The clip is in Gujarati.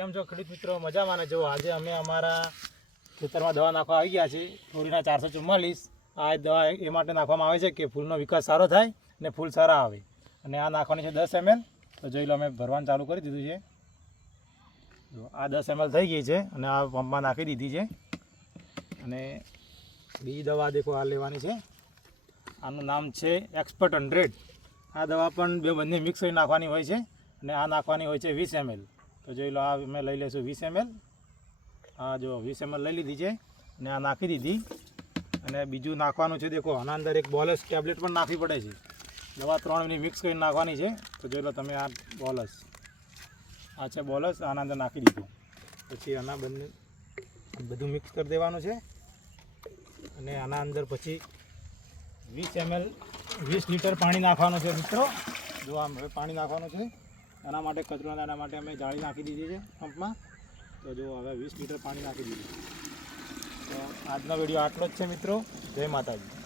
કેમ છો ખેડૂત મિત્રો? મજામાં ને? જો આજે અમે અમારા ખેતરમાં દવા નાખવા આવી ગયા છીએ. ફ્લોરિના 444. આ દવા એ માટે નાખવામાં આવે છે કે ફૂલનો વિકાસ સારો થાય ને ફૂલ સારા આવે. અને આ નાખવાની છે 10 ml. તો જોઈ લો, અમે ભરવાનું ચાલુ કરી દીધું છે. જો આ 10 ml થઈ ગઈ છે અને આ પંપમાં નાખી દીધી છે. અને બીજી દવા દેખો આ લેવાની છે. આનું નામ છે એક્સપર્ટ 100. આ દવા પણ બંને મિક્સ કરી નાખવાની હોય છે અને આ નાખવાની હોય છે 20 ml. તો જોઈ લો, આ અમે લઈ લઈશું 20 ml. આ જો 20 ml લઈ લીધી છે અને આ નાખી દીધી. અને બીજું નાખવાનું છે, દેખો આના અંદર એક બોલસ ટેબ્લેટ પણ નાખવી પડે છે. દવા 3 મિનિટ મિક્સ કરીને નાખવાની છે. તો જોઈ લો તમે, આ બોલસ, આ છે બોલસ, આના અંદર નાખી દીધું. પછી આના બંને બધું મિક્સ કરી દેવાનું છે. અને આના અંદર પછી 20 ml 20 લીટર પાણી નાખવાનું છે મિત્રો. જો આમ હવે પાણી નાખવાનું છે. એના માટે કચરો એના માટે અમે જાળી નાખી દીધી છે પંપમાં. તો જો હવે 20 લીટર પાણી નાખી દીધું. તો આજનો વિડીયો આટલો જ છે મિત્રો. જય માતાજી.